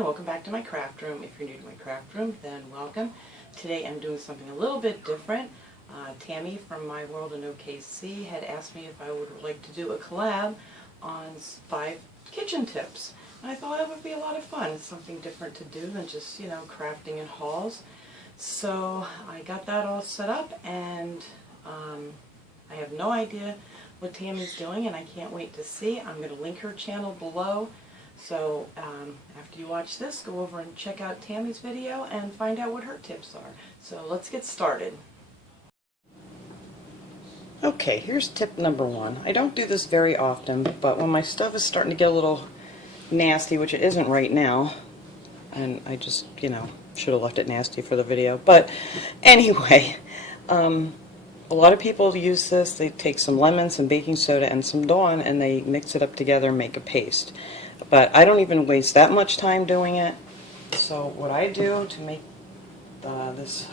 Welcome back to my craft room. If you're new to my craft room, then welcome. Today I'm doing something a little bit different. Tammy from My World in OKC had asked me if I would like to do a collab on 5 kitchen tips. And I thought that would be a lot of fun, something different to do than just, crafting in hauls. So I got that all set up, and I have no idea what Tammy's doing, and I can't wait to see. I'm going to link her channel below. So after you watch this, go over and check out Tammy's video and find out what her tips are. So let's get started. Okay, here's tip number 1. I don't do this very often, but when my stove is starting to get a little nasty, which it isn't right now, and I just, should have left it nasty for the video. But anyway, a lot of people use this. They take some lemon, some baking soda, and some Dawn, and they mix it up together and make a paste. But I don't even waste that much time doing it. So what I do to make this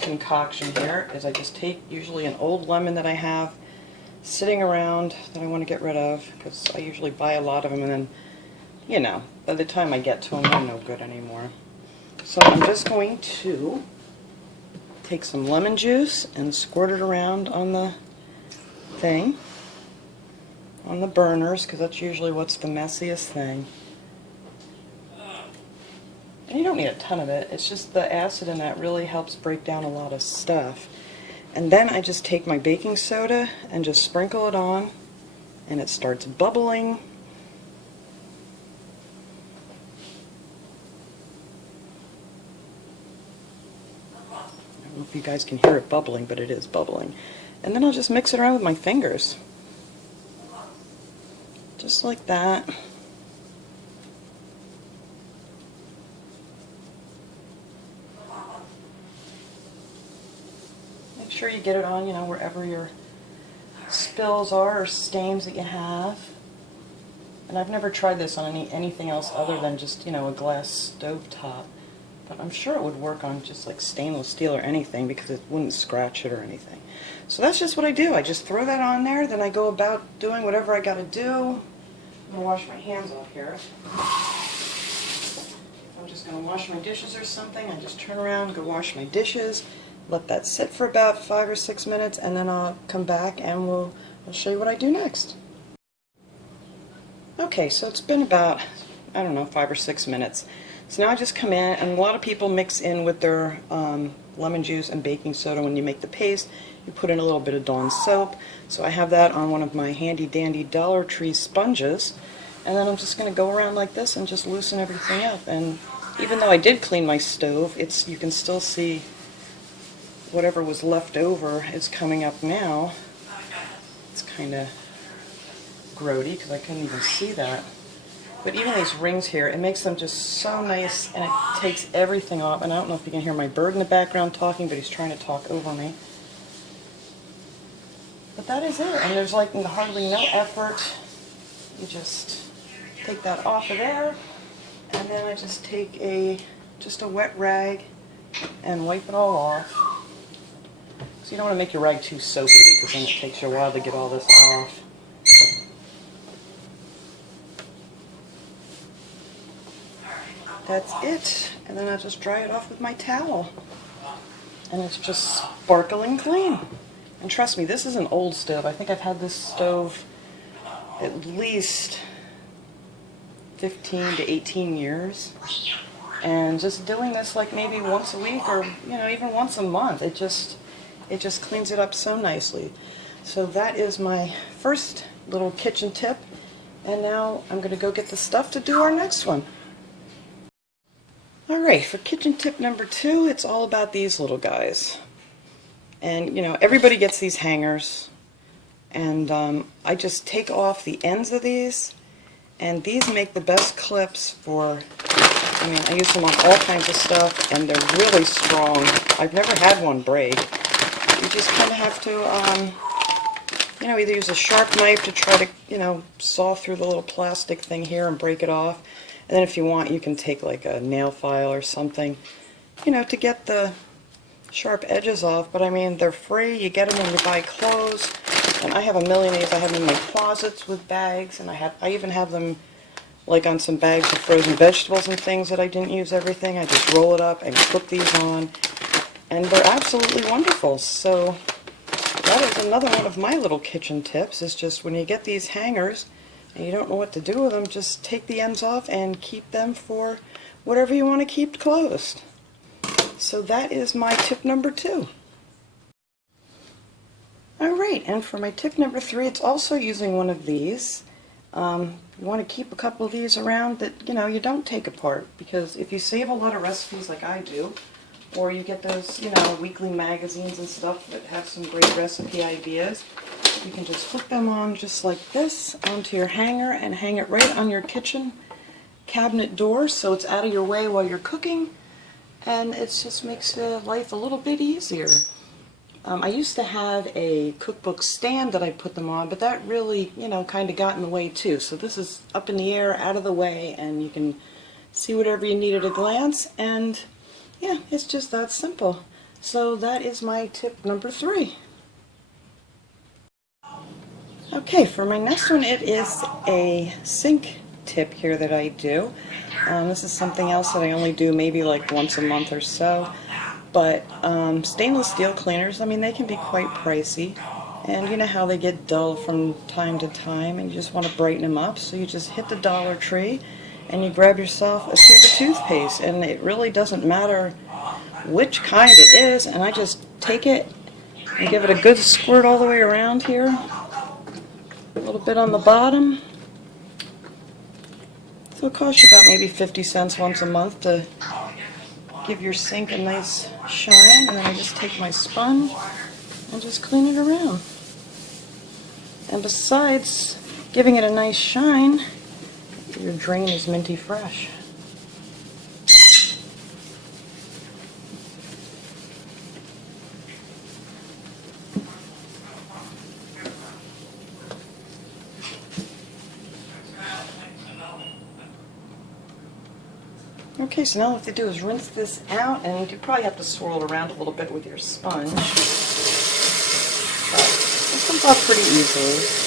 concoction here is I just take usually an old lemon that I have sitting around that I want to get rid of, because I usually buy a lot of them, and then, by the time I get to them, they're no good anymore. So I'm just going to take some lemon juice and squirt it around on the thing, on the burners, because that's usually what's the messiest thing. And you don't need a ton of it. It's just the acid in that really helps break down a lot of stuff. And then I just take my baking soda and just sprinkle it on, and it starts bubbling. I don't know if you guys can hear it bubbling, but it is bubbling. And then I'll just mix it around with my fingers. Just like that. Make sure you get it on, wherever your spills are or stains that you have. And I've never tried this on anything else other than just, a glass stovetop. But I'm sure it would work on just like stainless steel or anything, because it wouldn't scratch it or anything. So that's just what I do. I just throw that on there, then I go about doing whatever I got to do. I'm going to wash my hands off here. If I'm just going to wash my dishes or something, I just turn around, go wash my dishes, let that sit for about 5 or 6 minutes, and then I'll come back and I'll show you what I do next. Okay, so it's been about, 5 or 6 minutes. So now I just come in, and a lot of people mix in with their lemon juice and baking soda when you make the paste. You put in a little bit of Dawn soap. So I have that on one of my handy dandy Dollar Tree sponges. And then I'm just going to go around like this and just loosen everything up. And even though I did clean my stove, you can still see whatever was left over is coming up now. It's kind of grody because I couldn't even see that. But even these rings here, it makes them just so nice, and it takes everything off. And I don't know if you can hear my bird in the background talking, but he's trying to talk over me. But that is it, and there's like hardly no effort. You just take that off of there, and then I just take just a wet rag and wipe it all off. So you don't want to make your rag too soapy, because then it takes you a while to get all this off. That's it, and then I'll just dry it off with my towel. And it's just sparkling clean. And trust me, this is an old stove. I think I've had this stove at least 15 to 18 years. And just doing this like maybe once a week, or even once a month, it just cleans it up so nicely. So that is my first little kitchen tip, and now I'm going to go get the stuff to do our next one. Alright, for kitchen tip number 2, it's all about these little guys. And, everybody gets these hangers. And I just take off the ends of these. And these make the best clips for, I use them on all kinds of stuff. And they're really strong. I've never had one break. You just kind of have to, either use a sharp knife to try to, saw through the little plastic thing here and break it off. And then if you want, you can take like a nail file or something, to get the sharp edges off. But they're free. You get them when you buy clothes. And I have a million of these. I have them in my closets with bags, and I even have them like on some bags of frozen vegetables and things that I didn't use everything. I just roll it up and clip these on, and they're absolutely wonderful. So that is another one of my little kitchen tips, is just when you get these hangers and you don't know what to do with them, just take the ends off and keep them for whatever you want to keep closed. So that is my tip number 2. Alright, and for my tip number 3, it's also using one of these. You want to keep a couple of these around that, you know, you don't take apart, because if you save a lot of recipes like I do, or you get those, you know, weekly magazines and stuff that have some great recipe ideas, you can just hook them on just like this onto your hanger and hang it right on your kitchen cabinet door so it's out of your way while you're cooking, and it just makes life a little bit easier. I used to have a cookbook stand that I put them on, but that really, you know, kind of got in the way too. So this is up in the air, out of the way, and you can see whatever you need at a glance, and yeah, it's just that simple. So that is my tip number 3. Okay, for my next one, it is a sink tip here that I do. This is something else that I only do maybe like once a month or so. But stainless steel cleaners, I mean, they can be quite pricey, and you know how they get dull from time to time, and you just want to brighten them up. So you just hit the Dollar Tree and you grab yourself a tube of toothpaste, and it really doesn't matter which kind it is, and I just take it and give it a good squirt all the way around here, a little bit on the bottom. So it costs you about maybe 50 cents once a month to give your sink a nice shine, and then I just take my sponge and just clean it around. And besides giving it a nice shine, your drain is minty fresh. Okay, so now what they do is rinse this out, and you probably have to swirl it around a little bit with your sponge. But this comes off pretty easily.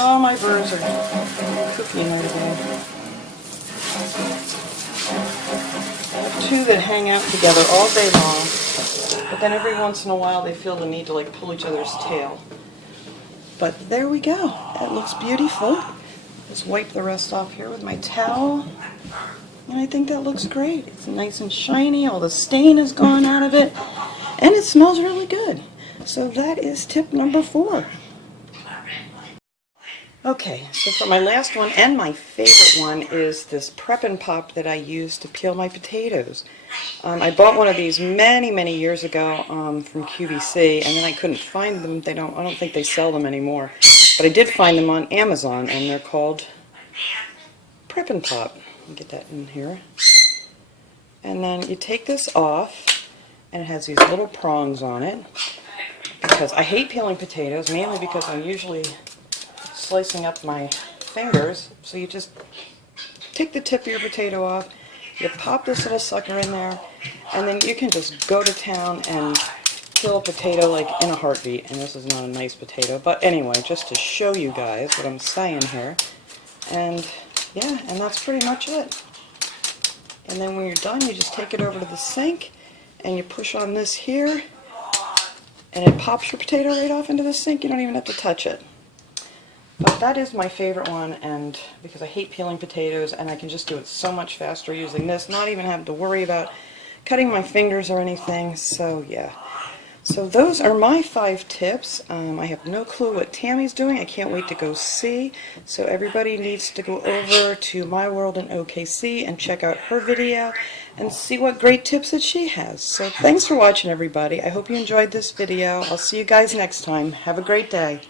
Oh, my birds are cooking right again. I have 2 that hang out together all day long, but then every once in a while they feel the need to like pull each other's tail. But there we go. That looks beautiful. Just wipe the rest off here with my towel, and I think that looks great. It's nice and shiny. All the stain is gone out of it, and it smells really good. So that is tip number 4. Okay, so for my last one, and my favorite one, is this Prep and Pop that I use to peel my potatoes. I bought one of these many years ago from QVC, and then I couldn't find them. I don't think they sell them anymore. But I did find them on Amazon, and they're called Prep and Pop. Let me get that in here. And then you take this off, and it has these little prongs on it, because I hate peeling potatoes, mainly because I'm usually slicing up my fingers. So you just take the tip of your potato off, you pop this little sucker in there, and then you can just go to town and peel a potato like in a heartbeat. And this is not a nice potato, but anyway, just to show you guys what I'm saying here. And yeah, and that's pretty much it. And then when you're done, you just take it over to the sink and you push on this here, and it pops your potato right off into the sink. You don't even have to touch it. But that is my favorite one, and because I hate peeling potatoes, and I can just do it so much faster using this, not even have to worry about cutting my fingers or anything. So yeah. So those are my 5 tips. I have no clue what Tammy's doing. I can't wait to go see. So everybody needs to go over to My World in OKC and check out her video and see what great tips that she has. So thanks for watching, everybody. I hope you enjoyed this video. I'll see you guys next time. Have a great day.